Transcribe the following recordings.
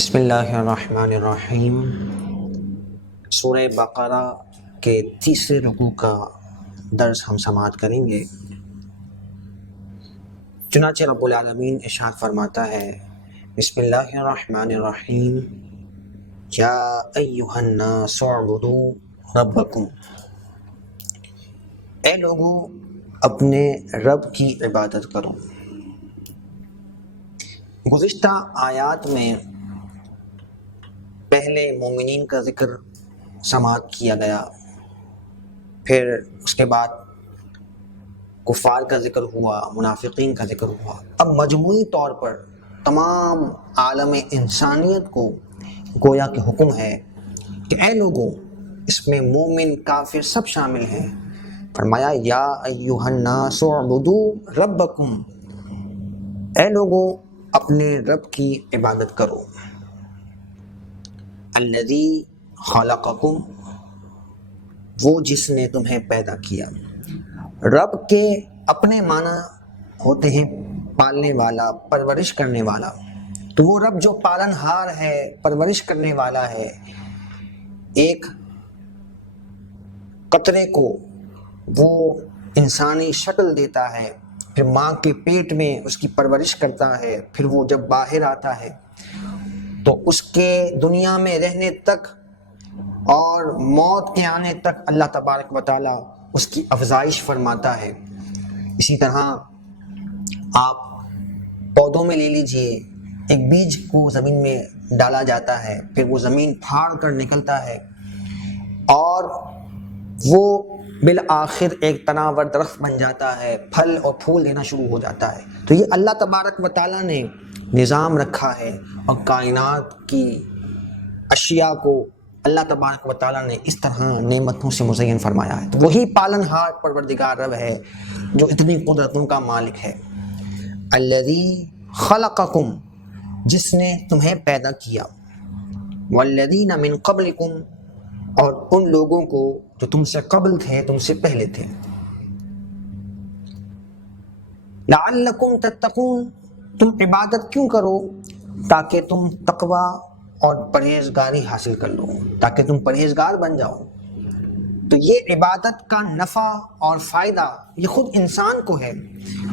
بسم اللہ الرحمن الرحیم۔ سورہ بقرہ کے تیسرے رکوع کا درس ہم سماعت کریں گے۔ چنانچہ رب العالمین ارشاد فرماتا ہے، بسم اللہ الرحمن الرحیم، یا ایہا الناس اعبدوا ربکم، اے لوگو اپنے رب کی عبادت کرو۔ گزشتہ آیات میں پہلے مومنین کا ذکر سماعت کیا گیا، پھر اس کے بعد کفار کا ذکر ہوا، منافقین کا ذکر ہوا۔ اب مجموعی طور پر تمام عالم انسانیت کو گویا کہ حکم ہے کہ اے لوگو، اس میں مومن کافر سب شامل ہیں۔ فرمایا یا ایھا الناس اعبدوا ربکم، اے لوگو اپنے رب کی عبادت کرو۔ الذی خلقکم، وہ جس نے تمہیں پیدا کیا۔ رب کے اپنے معنی ہوتے ہیں پالنے والا، پرورش کرنے والا۔ تو وہ رب جو پالن ہار ہے، پرورش کرنے والا ہے، ایک قطرے کو وہ انسانی شکل دیتا ہے، پھر ماں کے پیٹ میں اس کی پرورش کرتا ہے، پھر وہ جب باہر آتا ہے تو اس کے دنیا میں رہنے تک اور موت کے آنے تک اللہ تبارک و تعالی اس کی افزائش فرماتا ہے۔ اسی طرح آپ پودوں میں لے لیجئے، ایک بیج کو زمین میں ڈالا جاتا ہے، پھر وہ زمین پھاڑ کر نکلتا ہے اور وہ بالآخر ایک تناور درخت بن جاتا ہے، پھل اور پھول دینا شروع ہو جاتا ہے۔ تو یہ اللہ تبارک و تعالیٰ نے نظام رکھا ہے، اور کائنات کی اشیاء کو اللہ تبارک و تعالیٰ نے اس طرح نعمتوں سے مزین فرمایا ہے۔ تو وہی پالن ہار پروردگار رب ہے جو اتنی قدرتوں کا مالک ہے۔ الذی خلقکم، جس نے تمہیں پیدا کیا، والذین من قبلکم، اور ان لوگوں کو جو تم سے قبل تھے، تم سے پہلے تھے۔ لعلکم تتقون، تم عبادت کیوں کرو؟ تاکہ تم تقوی اور پرہیزگاری حاصل کر لو، تاکہ تم پرہیزگار بن جاؤ۔ تو یہ عبادت کا نفع اور فائدہ یہ خود انسان کو ہے،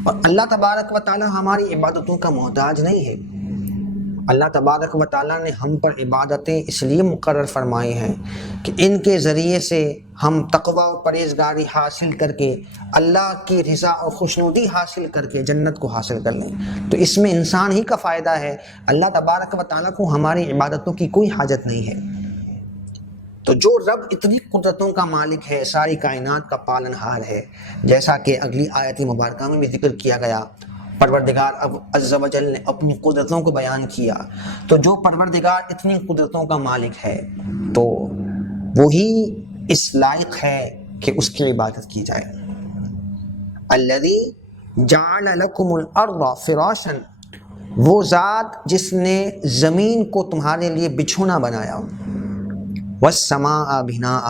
اور اللہ تبارک و تعالی ہماری عبادتوں کا محتاج نہیں ہے۔ اللہ تبارک و تعالیٰ نے ہم پر عبادتیں اس لیے مقرر فرمائی ہیں کہ ان کے ذریعے سے ہم تقوی و پرہیزگاری حاصل کر کے اللہ کی رضا اور خوشنودی حاصل کر کے جنت کو حاصل کر لیں۔ تو اس میں انسان ہی کا فائدہ ہے، اللہ تبارک و تعالیٰ کو ہماری عبادتوں کی کوئی حاجت نہیں ہے۔ تو جو رب اتنی قدرتوں کا مالک ہے، ساری کائنات کا پالن ہار ہے، جیسا کہ اگلی آیت مبارکہ میں بھی ذکر کیا گیا، پروردگار اب عز و جل نے اپنی قدرتوں کو بیان کیا۔ تو جو پروردگار اتنی قدرتوں کا مالک ہے تو وہی اس لائق ہے کہ اس کی عبادت کی جائے۔ الذی جعل لکم الارض فراشا، وہ ذات جس نے زمین کو تمہارے لیے بچھونا بنایا، والسماء بناء،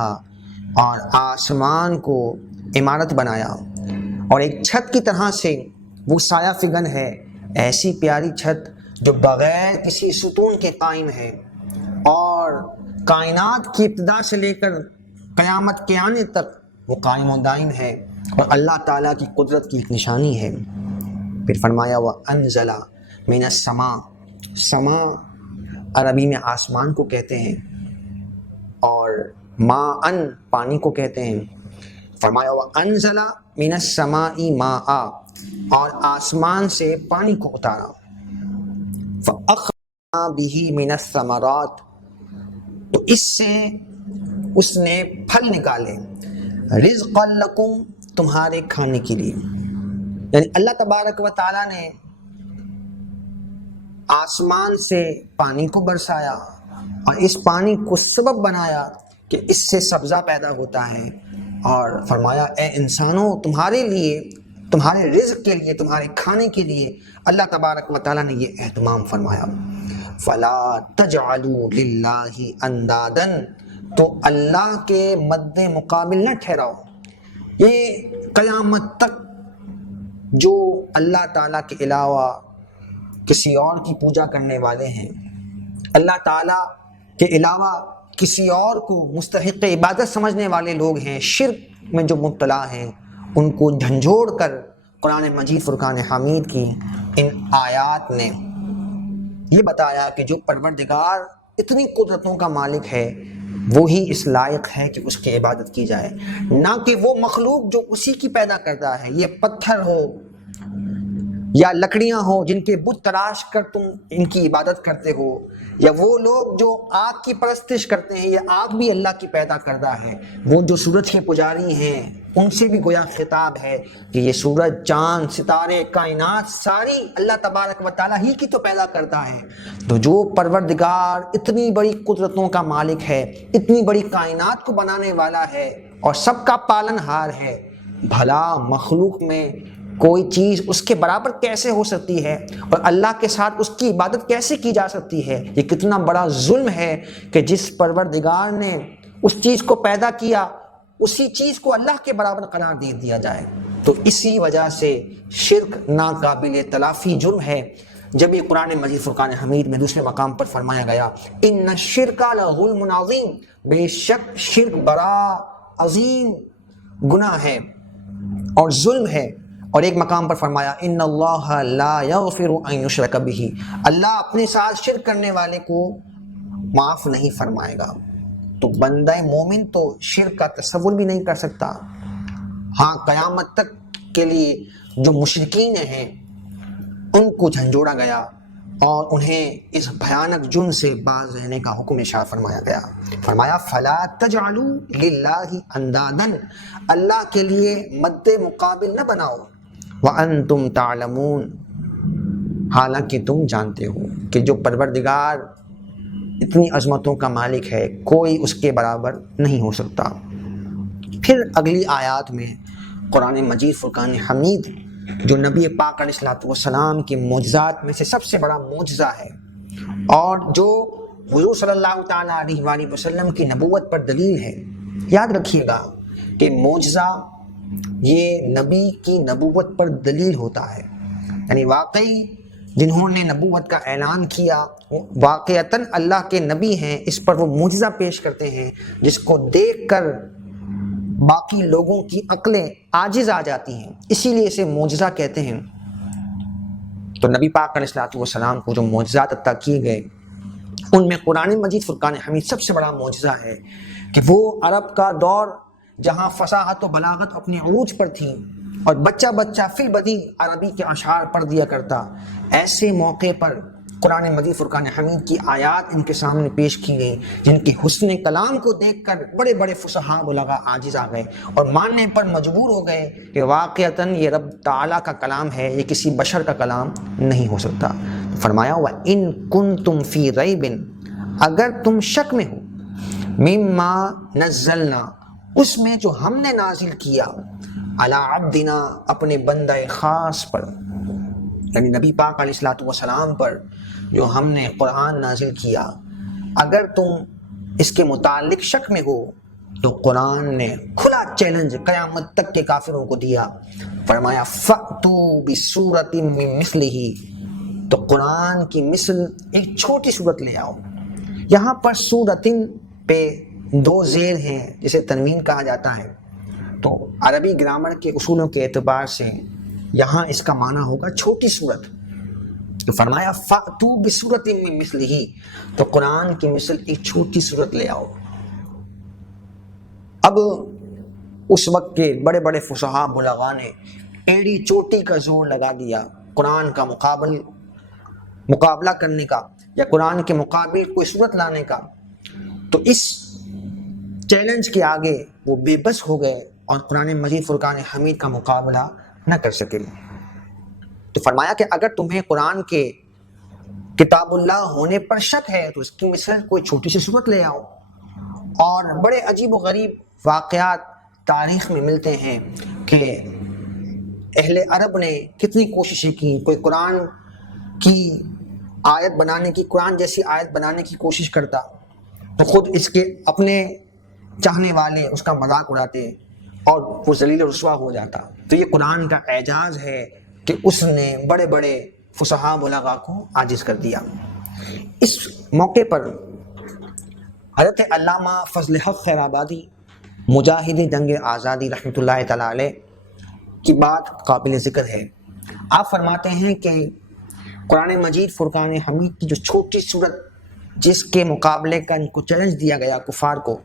اور آسمان کو عمارت بنایا، اور ایک چھت کی طرح سے وہ سایہ فگن ہے، ایسی پیاری چھت جو بغیر کسی ستون کے قائم ہے، اور کائنات کی ابتدا سے لے کر قیامت کے آنے تک وہ قائم و دائم ہے، اور اللہ تعالیٰ کی قدرت کی ایک نشانی ہے۔ پھر فرمایا وَأَنزَلَ مِنَ السَّمَاءِ، سما عربی میں آسمان کو کہتے ہیں، اور ماءً پانی کو کہتے ہیں۔ فرمایا وَأَنزَلَ مِنَ السَّمَاءِ مَاءً، اور آسمان سے پانی کو اتارا، فَأَخْرَجْنَا بِهِ مِنَ الثَّمَرَاتِ، تو اس سے اس نے پھل نکالے، رِزْقًا لَكُمْ، تمہارے کھانے کے لیے۔ یعنی اللہ تبارک و تعالیٰ نے آسمان سے پانی کو برسایا، اور اس پانی کو سبب بنایا کہ اس سے سبزہ پیدا ہوتا ہے، اور فرمایا اے انسانوں، تمہارے لیے، تمہارے رزق کے لیے، تمہارے کھانے کے لیے اللہ تبارک و تعالیٰ نے یہ اہتمام فرمایا۔ فَلَا تَجْعَلُوا لِلَّهِ أَنْدَادًا، تو اللہ کے مد مقابل نہ ٹھہراؤ۔ یہ قیامت تک جو اللہ تعالیٰ کے علاوہ کسی اور کی پوجا کرنے والے ہیں، اللہ تعالیٰ کے علاوہ کسی اور کو مستحق عبادت سمجھنے والے لوگ ہیں، شرک میں جو مبتلا ہیں، ان کو جھنجھوڑ کر قرآن مجید فرقان حمید کی ان آیات نے یہ بتایا کہ جو پروردگار اتنی قدرتوں کا مالک ہے وہی اس لائق ہے کہ اس کی عبادت کی جائے، نہ کہ وہ مخلوق جو اسی کی پیدا کرتا ہے، یہ پتھر ہو یا لکڑیاں ہوں جن کے بت تراش کر تم ان کی عبادت کرتے ہو، یا وہ لوگ جو آگ کی پرستش کرتے ہیں، یہ آگ بھی اللہ کی پیدا کردہ ہے، وہ جو سورج کے پجاری ہیں ان سے بھی گویا خطاب ہے کہ یہ سورج، چاند، ستارے، کائنات ساری اللہ تبارک و تعالیٰ ہی کی تو پیدا کرتا ہے۔ تو جو پروردگار اتنی بڑی قدرتوں کا مالک ہے، اتنی بڑی کائنات کو بنانے والا ہے اور سب کا پالن ہار ہے، بھلا مخلوق میں کوئی چیز اس کے برابر کیسے ہو سکتی ہے اور اللہ کے ساتھ اس کی عبادت کیسے کی جا سکتی ہے؟ یہ کتنا بڑا ظلم ہے کہ جس پروردگار نے اس چیز کو پیدا کیا اسی چیز کو اللہ کے برابر قرار دے دیا جائے۔ تو اسی وجہ سے شرک ناقابل تلافی جرم ہے۔ جب یہ قرآن مجید فرقان حمید میں دوسرے مقام پر فرمایا گیا ان الشرک لظلم عظیم، بے شک شرک بڑا عظیم گناہ ہے اور ظلم ہے، اور ایک مقام پر فرمایا ان اللہ لا یغفر ان یشرک بہ، اللہ اپنے ساتھ شرک کرنے والے کو معاف نہیں فرمائے گا۔ تو بندہ مومن تو شرک کا تصور بھی نہیں کر سکتا۔ ہاں قیامت تک کے لیے جو مشرکین ہیں ان کو جھنجھوڑا گیا اور انہیں اس بھیانک جرم سے باز رہنے کا حکم ارشاد فرمایا گیا۔ فرمایا فلا تجعلوا للہ اندادا، اللہ کے لیے مد مقابل نہ بناؤ، وانتم تعلمون، حالانکہ تم جانتے ہو کہ جو پروردگار اتنی عظمتوں کا مالک ہے کوئی اس کے برابر نہیں ہو سکتا۔ پھر اگلی آیات میں قرآن مجید فرقان حمید جو نبی پاک علیہ الصلوۃ والسلام کے معجزات میں سے سب سے بڑا معجزہ ہے اور جو حضور صلی اللہ تعالیٰ علیہ وآلہ وسلم کی نبوت پر دلیل ہے۔ یاد رکھیے گا کہ معجزہ یہ نبی کی نبوت پر دلیل ہوتا ہے، یعنی واقعی جنہوں نے نبوت کا اعلان کیا واقعتاً اللہ کے نبی ہیں، اس پر وہ معجزہ پیش کرتے ہیں جس کو دیکھ کر باقی لوگوں کی عقلیں عاجز آ جاتی ہیں، اسی لیے اسے معجزہ کہتے ہیں۔ تو نبی پاک علیہ الصلوۃ والسلام کو جو معجزات عطا کیے گئے ان میں قرآن مجید فرقان حمید سب سے بڑا معجزہ ہے کہ وہ عرب کا دور جہاں فصاحت و بلاغت اپنے عروج پر تھی اور بچہ بچہ فی البدیہہ عربی کے اشعار پڑھ دیا کرتا، ایسے موقع پر قرآن مجید فرقان حمید کی آیات ان کے سامنے پیش کی گئی جن کے حسن کلام کو دیکھ کر بڑے بڑے فصحاء بلغاء عاجز آ گئے اور ماننے پر مجبور ہو گئے کہ واقعتاً یہ رب تعالیٰ کا کلام ہے، یہ کسی بشر کا کلام نہیں ہو سکتا۔ فرمایا وَإِن كُنتُمْ فِي رَيْبٍ، اگر تم شک میں ہو، مما نزلنا، اس میں جو ہم نے نازل کیا، علی عبدنا، اپنے بندہ خاص پر، یعنی نبی پاک علیہ الصلوۃ والسلام پر جو ہم نے قرآن نازل کیا، اگر تم اس کے متعلق شک میں ہو تو قرآن نے کھلا چیلنج قیامت تک کے کافروں کو دیا۔ فرمایا فَأْتُوا بِسُورَةٍ مِّن مِّثْلِهِ، تو قرآن کی مثل ایک چھوٹی صورت لے آؤ۔ یہاں پر سورتن پہ دو زیر ہیں جسے تنوین کہا جاتا ہے، تو عربی گرامر کے اصولوں کے اعتبار سے یہاں اس کا معنی ہوگا چھوٹی صورت۔ تو فرمایا فَأْتُوا بِسُورَةٍ مِّن مِّثْلِهِ، تو قرآن کی مثل ایک چھوٹی صورت لے آؤ۔ اب اس وقت کے بڑے بڑے فصحاء بلغاء نے ایڑی چوٹی کا زور لگا دیا قرآن کا مقابلہ کرنے کا یا قرآن کے مقابل کوئی صورت لانے کا، تو اس چیلنج کے آگے وہ بے بس ہو گئے اور قرآن مجید فرقان حمید کا مقابلہ نہ کر سکے۔ تو فرمایا کہ اگر تمہیں قرآن کے کتاب اللہ ہونے پر شک ہے تو اس کی مثل کوئی چھوٹی سی صورت لے آؤ۔ اور بڑے عجیب و غریب واقعات تاریخ میں ملتے ہیں کہ اہل عرب نے کتنی کوششیں کی، کوئی قرآن کی آیت بنانے کی، قرآن جیسی آیت بنانے کی کوشش کرتا تو خود اس کے اپنے چاہنے والے اس کا مذاق اڑاتے اور وہ ذلیل و رسوا ہو جاتا۔ تو یہ قرآن کا اعجاز ہے کہ اس نے بڑے بڑے فصحاء بلغاء کو عاجز کر دیا۔ اس موقع پر حضرت علامہ فضل حق خیر آبادی مجاہد جنگ آزادی رحمۃ اللہ تعالیٰ علیہ کی بات قابل ذکر ہے۔ آپ فرماتے ہیں کہ قرآن مجید فرقان حمید کی جو چھوٹی صورت جس کے مقابلے کا ان کو چیلنج دیا گیا کفار کو،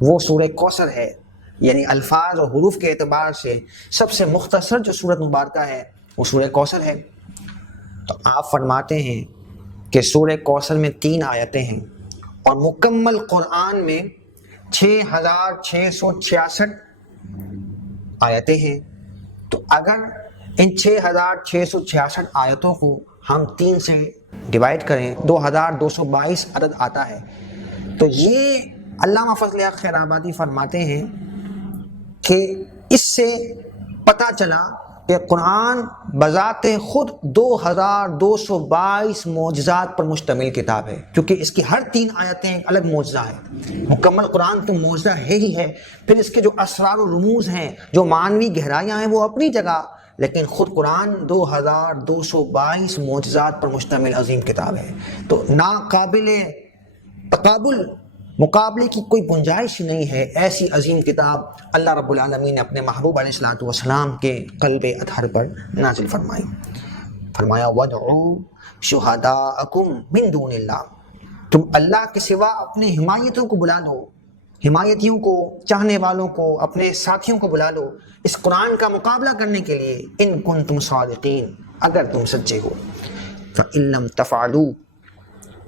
وہ سورہ کوثر ہے، یعنی الفاظ اور حروف کے اعتبار سے سب سے مختصر جو سورت مبارکہ ہے وہ سورہ کوثر ہے۔ تو آپ فرماتے ہیں کہ سورہ کوثر میں 3 آیتیں ہیں اور مکمل قرآن میں 6666 آیتیں ہیں۔ تو اگر ان 6666 آیتوں کو ہم 3 سے ڈیوائڈ کریں 2222 عدد آتا ہے۔ تو یہ علامہ فضل حق خیر آبادی فرماتے ہیں کہ اس سے پتہ چلا کہ قرآن بذات خود 2222 معجزات پر مشتمل کتاب ہے، کیونکہ اس کی ہر 3 آیتیں ایک الگ معجزہ ہے۔ مکمل قرآن تو معجزہ ہے ہی ہے، پھر اس کے جو اسرار و رموز ہیں، جو معنوی گہرائیاں ہیں وہ اپنی جگہ، لیکن خود قرآن 2222 معجزات پر مشتمل عظیم کتاب ہے۔ تو ناقابل تقابل مقابلے کی کوئی گنجائش نہیں ہے، ایسی عظیم کتاب اللہ رب العالمین نے اپنے محبوب علیہ الصلوۃ والسلام کے قلب اطہر پر نازل فرمائی۔ فرمایا وَادْعُوا شُهَدَاءَكُم مِّن دُونِ اللَّهِ، تم اللہ کے سوا اپنے حمایتوں کو بلا لو، حمایتیوں کو، چاہنے والوں کو، اپنے ساتھیوں کو بلا لو اس قرآن کا مقابلہ کرنے کے لیے، ان کنتم صادقین، اگر تم سچے ہو۔ فَإِن لَّمْ تَفْعَلُوا،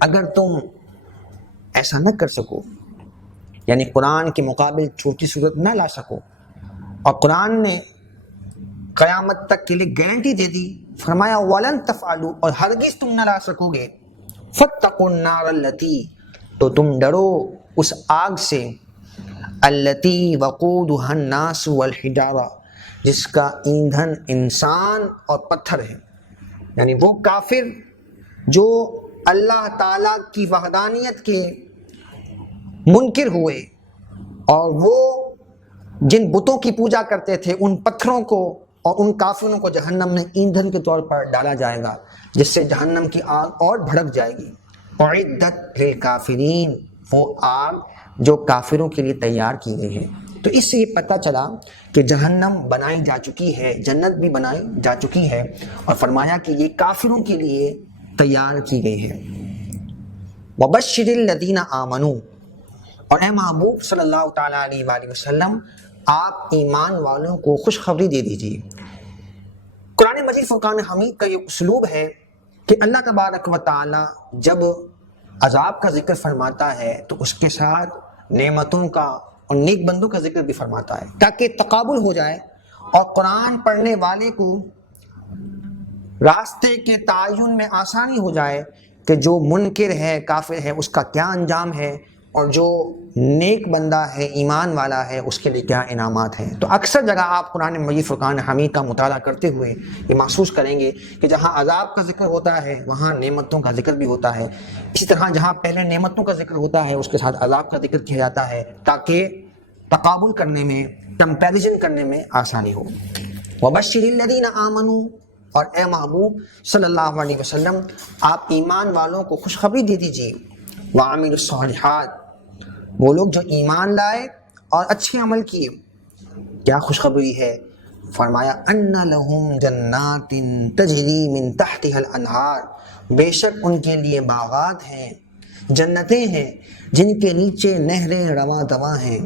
اگر تم ایسا نہ کر سکو، یعنی قرآن کے مقابل چھوٹی صورت نہ لا سکو، اور قرآن نے قیامت تک کے لیے گارنٹی دے دی، فرمایا وَلَن تَفْعَلُوا، اور ہرگز تم نہ لا سکو گے، فَاتَّقُوا النَّارَ الَّتِي، تو تم ڈرو اس آگ سے، الَّتِي وَقُودُهَا النَّاسُ وَالْحِجَارَةُ، جس کا ایندھن انسان اور پتھر ہے۔ یعنی وہ کافر جو اللہ تعالیٰ کی وحدانیت کے منکر ہوئے اور وہ جن بتوں کی پوجا کرتے تھے، ان پتھروں کو اور ان کافروں کو جہنم میں ایندھن کے طور پر ڈالا جائے گا، جس سے جہنم کی آگ اور بھڑک جائے گی۔ اعدت للکافرین، وہ آگ جو کافروں کے لیے تیار کی گئی ہے۔ تو اس سے یہ پتہ چلا کہ جہنم بنائی جا چکی ہے، جنت بھی بنائی جا چکی ہے، اور فرمایا کہ یہ کافروں کے لیے تیار کی گئی ہے۔ وَبَشِّرِ الَّذِينَ آمَنُوا، اور اے محبوب صلی اللہ تعالیٰ علیہ وآلہ وسلم آپ ایمان والوں کو خوشخبری دے دیجیے۔ قرآن مجید فرقان حمید کا یہ اسلوب ہے کہ اللہ تبارک و تعالیٰ جب عذاب کا ذکر فرماتا ہے تو اس کے ساتھ نعمتوں کا اور نیک بندوں کا ذکر بھی فرماتا ہے، تاکہ تقابل ہو جائے اور قرآن پڑھنے والے کو راستے کے تعین میں آسانی ہو جائے کہ جو منکر ہے، کافر ہے، اس کا کیا انجام ہے، اور جو نیک بندہ ہے، ایمان والا ہے، اس کے لیے کیا انعامات ہیں۔ تو اکثر جگہ آپ قرآن مجید فرقان حمید کا مطالعہ کرتے ہوئے یہ محسوس کریں گے کہ جہاں عذاب کا ذکر ہوتا ہے وہاں نعمتوں کا ذکر بھی ہوتا ہے، اسی طرح جہاں پہلے نعمتوں کا ذکر ہوتا ہے اس کے ساتھ عذاب کا ذکر کیا جاتا ہے، تاکہ تقابل کرنے میں، کمپیریزن کرنے میں آسانی ہو۔ وَبَشِّرِ الَّذِينَ آمَنُوا، اور اے محبوب صلی اللہ علیہ وسلم آپ ایمان والوں کو خوشخبری دے دیجیے۔ وَعَمِلُوا الصَّالِحَاتِ، وہ لوگ جو ایمان لائے اور اچھے عمل کیے، کیا خوشخبری ہے؟ فرمایا اَنَّ لَهُمْ جَنَّاتٍ تَجْرِي مِن تَحْتِهَا الْأَنْهَارُ، بے شک ان کے لیے باغات ہیں، جنتیں ہیں جن کے نیچے نہریں رواں دواں ہیں۔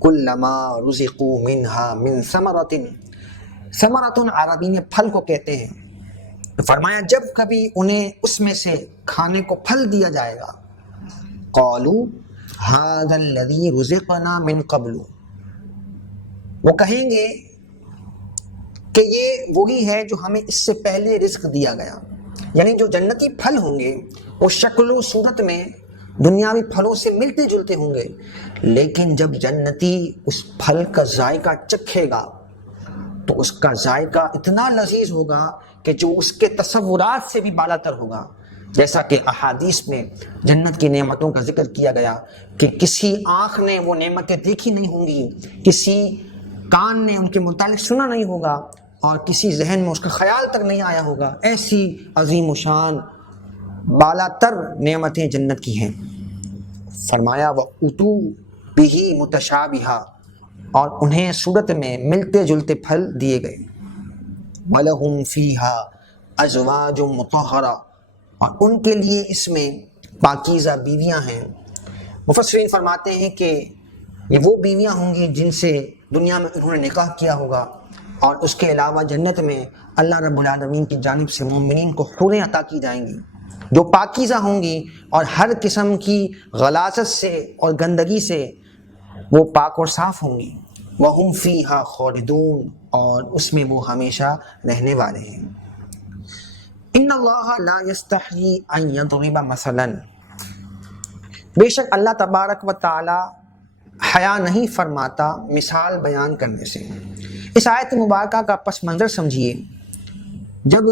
كُلَّمَا رُزِقُوا مِنْهَا مِن ثَمَرَةٍ، ثمرۃ عربی میں پھل کو کہتے ہیں۔ فرمایا جب کبھی انہیں اس میں سے کھانے کو پھل دیا جائے گا، قالوا هذا الذي رزقنا من قبل، وہ کہیں گے کہ یہ وہی ہے جو ہمیں اس سے پہلے رزق دیا گیا۔ یعنی جو جنتی پھل ہوں گے وہ شکل و صورت میں دنیاوی پھلوں سے ملتے جلتے ہوں گے، لیکن جب جنتی اس پھل کا ذائقہ چکھے گا تو اس کا ذائقہ اتنا لذیذ ہوگا کہ جو اس کے تصورات سے بھی بالا تر ہوگا۔ جیسا کہ احادیث میں جنت کی نعمتوں کا ذکر کیا گیا کہ کسی آنکھ نے وہ نعمتیں دیکھی نہیں ہوں گی، کسی کان نے ان کے متعلق سنا نہیں ہوگا، اور کسی ذہن میں اس کا خیال تک نہیں آیا ہوگا۔ ایسی عظیم و شان بالا تر نعمتیں جنت کی ہیں. فرمایا وَأُتُوا بِهِ مُتَشَابِهًا، اور انہیں صورت میں ملتے جلتے پھل دیے گئے. وَلَهُمْ فِيهَا أَزْوَاجٌ مُطَهَّرَةٌ، اور ان کے لیے اس میں پاکیزہ بیویاں ہیں. مفسرین فرماتے ہیں کہ یہ وہ بیویاں ہوں گی جن سے دنیا میں انہوں نے نکاح کیا ہوگا، اور اس کے علاوہ جنت میں اللہ رب العالمین کی جانب سے مومنین کو حوریں عطا کی جائیں گی جو پاکیزہ ہوں گی اور ہر قسم کی غلاظت سے اور گندگی سے وہ پاک اور صاف ہوں گی. وَهُمْ فِيهَا خَالِدُونَ، اور اس میں وہ ہمیشہ رہنے والے ہیں. ان اللہ لا یستحیی ان یضرب مثلا، بے شک اللہ تبارک و تعالی حیا نہیں فرماتا مثال بیان کرنے سے. اس آیت مبارکہ کا پس منظر سمجھیے. جب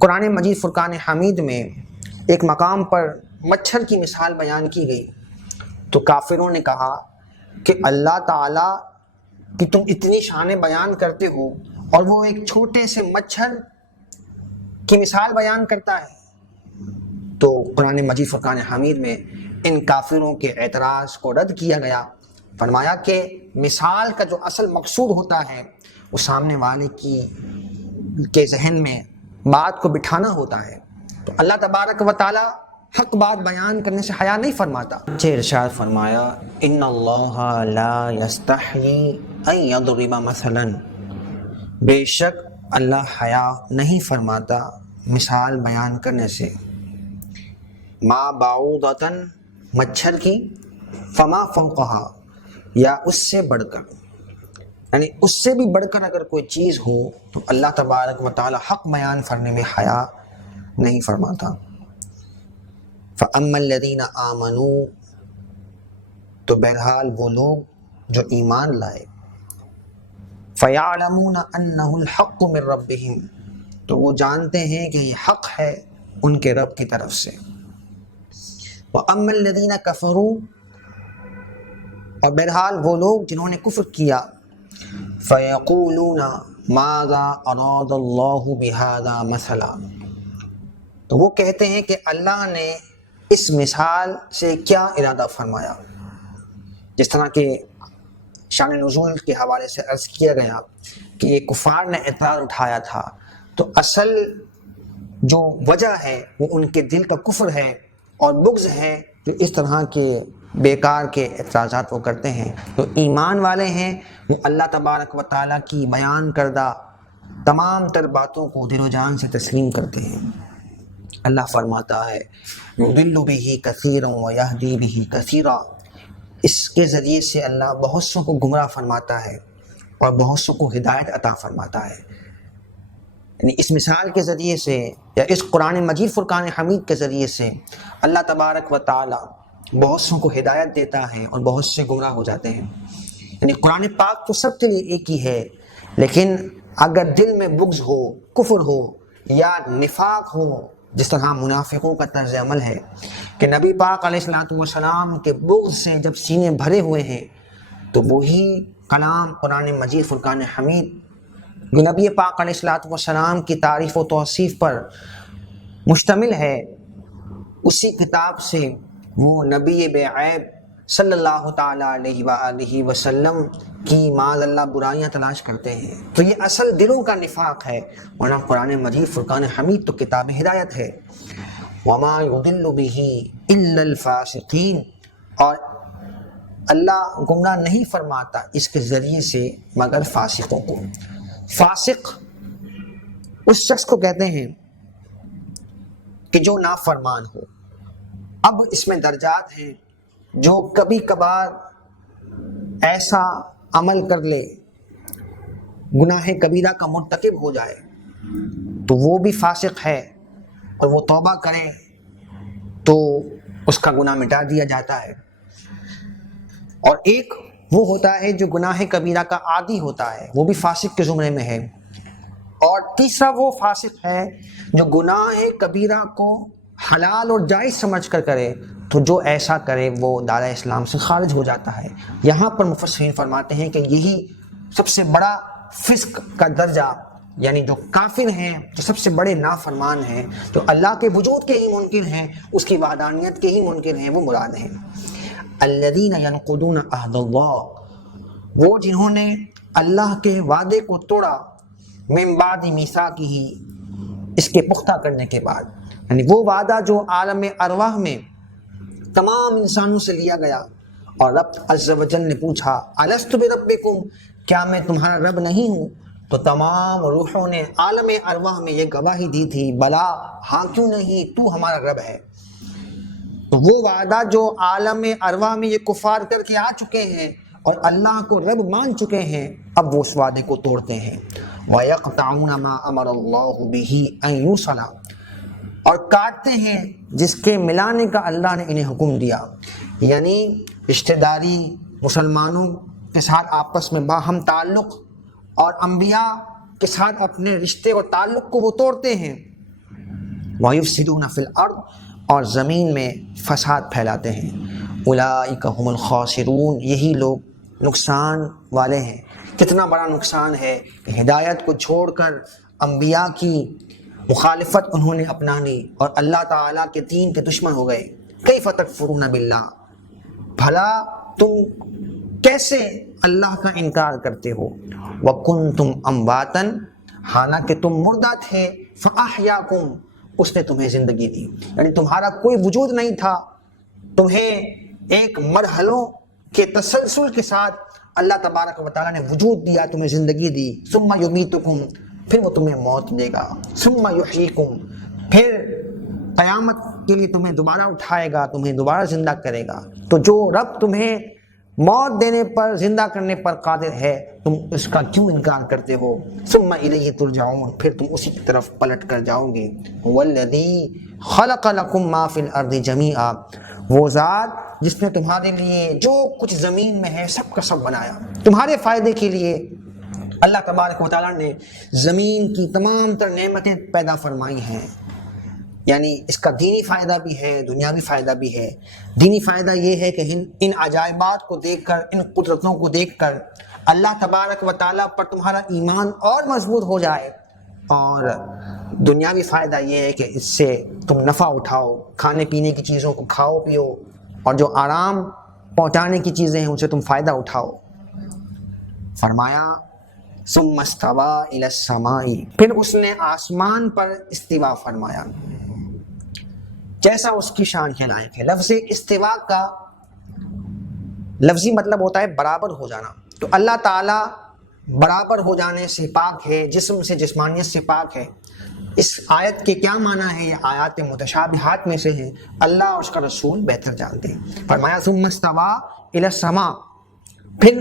قرآن مجید فرقان حمید میں ایک مقام پر مچھر کی مثال بیان کی گئی تو کافروں نے کہا کہ اللہ تعالیٰ کہ تم اتنی شانیں بیان کرتے ہو اور وہ ایک چھوٹے سے مچھر کی مثال بیان کرتا ہے. تو قرآن مجید فرقان حمید میں ان کافروں کے اعتراض کو رد کیا گیا. فرمایا کہ مثال کا جو اصل مقصود ہوتا ہے وہ سامنے والے کے ذہن میں بات کو بٹھانا ہوتا ہے. تو اللہ تبارک و تعالی حق بات بیان کرنے سے حیا نہیں فرماتا. ارشاد فرمایا ان اللہ لا یستحیی ان یضرب مثلا، بے شک اللہ حیا نہیں فرماتا مثال بیان کرنے سے. ما بعوضۃ، مچھر کی، فما فوقہا، یا اس سے بڑھ کر، یعنی اس سے بھی بڑھ کر اگر کوئی چیز ہو تو اللہ تبارک و تعالی حق بیان کرنے میں حیا نہیں فرماتا. فَأَمَّا الَّذِينَ آمَنُوا، تو بہرحال وہ لوگ جو ایمان لائے، فَيَعْلَمُونَ أَنَّهُ الْحَقُّ مِنْ رَبِّهِمْ، تو وہ جانتے ہیں کہ یہ حق ہے ان کے رب کی طرف سے. وَأَمَّا الَّذِينَ كَفَرُوا، اور بہرحال وہ لوگ جنہوں نے کفر کیا، فَيَقُولُونَ مَاذَا أَرَادَ اللَّهُ بِهَذَا مَثَلًا، تو وہ کہتے ہیں کہ اللہ نے اس مثال سے کیا ارادہ فرمایا. جس طرح کہ شان نزول کے حوالے سے عرض کیا گیا کہ یہ کفار نے اعتراض اٹھایا تھا، تو اصل جو وجہ ہے وہ ان کے دل کا کفر ہے اور بغض ہے جو اس طرح کے بیکار کے اعتراضات وہ کرتے ہیں. تو ایمان والے ہیں وہ اللہ تبارک و تعالیٰ کی بیان کردہ تمام تر باتوں کو دل و جان سے تسلیم کرتے ہیں. اللہ فرماتا ہے یضل بہ کثیرا ویہدی بہ کثیرا، اس کے ذریعے سے اللہ بہت سو کو گمراہ فرماتا ہے اور بہت سو کو ہدایت عطا فرماتا ہے. یعنی اس مثال کے ذریعے سے یا اس قرآن مجید فرقان حمید کے ذریعے سے اللہ تبارک و تعالی بہت سو کو ہدایت دیتا ہے اور بہت سے گمراہ ہو جاتے ہیں. یعنی قرآن پاک تو سب کے لیے ایک ہی ہے، لیکن اگر دل میں بغض ہو، کفر ہو یا نفاق ہو، جس طرح منافقوں کا طرز عمل ہے کہ نبی پاک علیہ السلام کے بغض سے جب سینے بھرے ہوئے ہیں تو وہی کلام قرآن مجید فرقان حمید جو نبی پاک علیہ السلام کی تعریف و توصیف پر مشتمل ہے، اسی کتاب سے وہ نبی بے عیب صلی اللہ تعالیٰ علیہ وآلہ وسلم کی معاذ اللہ برائیاں تلاش کرتے ہیں. تو یہ اصل دلوں کا نفاق ہے، ورنہ قرآن مجید فرقان حمید تو کتاب ہدایت ہے. وما یضل بہ الا الفاسقین، اور اللہ گمراہ نہیں فرماتا اس کے ذریعے سے مگر فاسقوں کو. فاسق اس شخص کو کہتے ہیں کہ جو نافرمان ہو. اب اس میں درجات ہیں، جو کبھی کبھار ایسا عمل کر لے، گناہ کبیرہ کا مرتکب ہو جائے تو وہ بھی فاسق ہے، اور وہ توبہ کرے تو اس کا گناہ مٹا دیا جاتا ہے. اور ایک وہ ہوتا ہے جو گناہ کبیرہ کا عادی ہوتا ہے، وہ بھی فاسق کے زمرے میں ہے. اور تیسرا وہ فاسق ہے جو گناہ کبیرہ کو حلال اور جائز سمجھ کر کرے، تو جو ایسا کرے وہ دائرہ اسلام سے خارج ہو جاتا ہے. یہاں پر مفسرین فرماتے ہیں کہ یہی سب سے بڑا فسق کا درجہ یعنی جو کافر ہیں، جو سب سے بڑے نافرمان ہیں، جو اللہ کے وجود کے ہی منکر ہیں، اس کی وحدانیت کے ہی منکر ہیں، وہ مراد ہیں الذین ینقضون عہد اللہ، وہ جنہوں نے اللہ کے وعدے کو توڑا، من بعد میثاقہ، اس کے پختہ کرنے کے بعد، یعنی وہ وعدہ جو عالم ارواح میں تمام انسانوں سے لیا گیا، اور رب عز و جل نے پوچھا الست بربکم، کیا میں تمہارا رب نہیں ہوں؟ تو تمام روحوں نے عالم ارواح میں یہ گواہی دی تھی، بلا، ہاں کیوں نہیں، تو ہمارا رب ہے۔ تو وہ وعدہ جو عالم ارواح میں یہ کفار کر کے آ چکے ہیں اور اللہ کو رب مان چکے ہیں، اب وہ اس وعدے کو توڑتے ہیں۔ وَيَقْطَعُونَ مَا أَمَرَ اللَّهُ بِهِ أَن يُوصَلَ، اور کاٹتے ہیں جس کے ملانے کا اللہ نے انہیں حکم دیا، یعنی رشتہ داری، مسلمانوں کے ساتھ آپس میں باہم تعلق، اور انبیاء کے ساتھ اپنے رشتے اور تعلق کو وہ توڑتے ہیں۔ وَيُفْسِدُونَ فِي الْأَرْضِ، اور زمین میں فساد پھیلاتے ہیں۔ اولئک هم الخاسرون، یہی لوگ نقصان والے ہیں۔ کتنا بڑا نقصان ہے کہ ہدایت کو چھوڑ کر انبیاء کی مخالفت انہوں نے اپنا لی اور اللہ تعالیٰ کے دین کے دشمن ہو گئے۔ کیف تکفرون باللہ، بھلا تم کیسے اللہ کا انکار کرتے ہو؟ وکنتم امواتا، حالانکہ تم مردہ تھے، فاحیاکم، اس نے تمہیں زندگی دی، یعنی تمہارا کوئی وجود نہیں تھا، تمہیں ایک مرحلوں کے تسلسل کے ساتھ اللہ تبارک و تعالیٰ نے وجود دیا، تمہیں زندگی دی۔ ثم یمیتکم، پھر وہ تمہیں موت دے گا۔ ثم یحییکم، پھر قیامت کے لیے تمہیں دوبارہ اٹھائے گا، تمہیں دوبارہ زندہ کرے گا۔ تو جو رب تمہیں موت دینے پر، زندہ کرنے پر قادر ہے، تم اس کا کیوں انکار کرتے ہو؟ ثم الیہ ترجعون، پھر تم اسی کی طرف پلٹ کر جاؤ گے۔ والذی خلق لکم ما فی الارض جمیعا، وہ ذات جس نے تمہارے لیے جو کچھ زمین میں ہے سب کا سب بنایا تمہارے فائدے کے لیے۔ اللہ تبارک و تعالیٰ نے زمین کی تمام تر نعمتیں پیدا فرمائی ہیں، یعنی اس کا دینی فائدہ بھی ہے، دنیاوی فائدہ بھی ہے۔ دینی فائدہ یہ ہے کہ ان عجائبات کو دیکھ کر، ان قدرتوں کو دیکھ کر اللہ تبارک و تعالیٰ پر تمہارا ایمان اور مضبوط ہو جائے، اور دنیاوی فائدہ یہ ہے کہ اس سے تم نفع اٹھاؤ، کھانے پینے کی چیزوں کو کھاؤ پیو، اور جو آرام پہنچانے کی چیزیں ہیں ان سے تم فائدہ اٹھاؤ۔ فرمایا ثم استوى الى السماء، پھر اس نے آسمان پر استوا فرمایا، جیسا اس کی شان کے لائق ہے۔ لفظ استوا کا لفظی مطلب ہوتا ہے برابر ہو جانا، تو اللہ تعالیٰ برابر ہو جانے سے پاک ہے، جسم سے، جسمانیت سے پاک ہے۔ اس آیت کے کیا معنی ہے؟ یہ آیات متشابہات میں سے ہیں، اللہ اور اس کا رسول بہتر جانتے ہیں۔ فرمایا ثم استوى الى السماء، پھر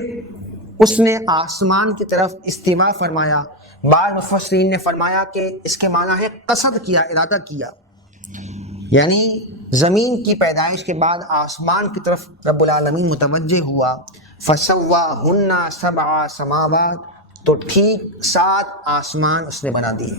اس نے آسمان کی طرف استوا فرمایا۔ بعض مفسرین نے فرمایا کہ اس کے معنی ہے قصد کیا، ارادہ کیا، یعنی زمین کی پیدائش کے بعد آسمان کی طرف رب العالمین متوجہ ہوا۔ فَسَوَّاهُنَّ سَبْعَ سَمَاوَاتٍ، تو ٹھیک 7 آسمان اس نے بنا دیے،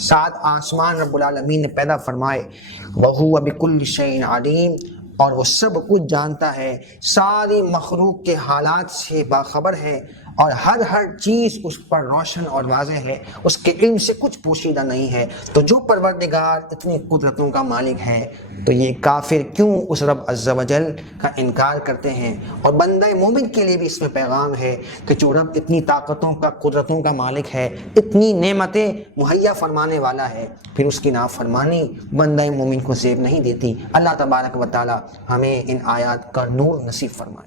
7 آسمان رب العالمین نے پیدا فرمائے۔ وَهُوَ بِكُلِّ شَيْءٍ عَلِيمٌ، اور وہ سب کچھ جانتا ہے، ساری مخلوق کے حالات سے باخبر ہے، اور ہر چیز اس پر روشن اور واضح ہے، اس کے علم سے کچھ پوشیدہ نہیں ہے۔ تو جو پروردگار اتنی قدرتوں کا مالک ہے، تو یہ کافر کیوں اس رب عز و جل کا انکار کرتے ہیں؟ اور بندہ مومن کے لیے بھی اس میں پیغام ہے کہ جو رب اتنی طاقتوں کا، قدرتوں کا مالک ہے، اتنی نعمتیں مہیا فرمانے والا ہے، پھر اس کی نافرمانی بندہ مومن کو زیب نہیں دیتی۔ اللہ تبارک و تعالی ہمیں ان آیات کا نور نصیب فرمائے۔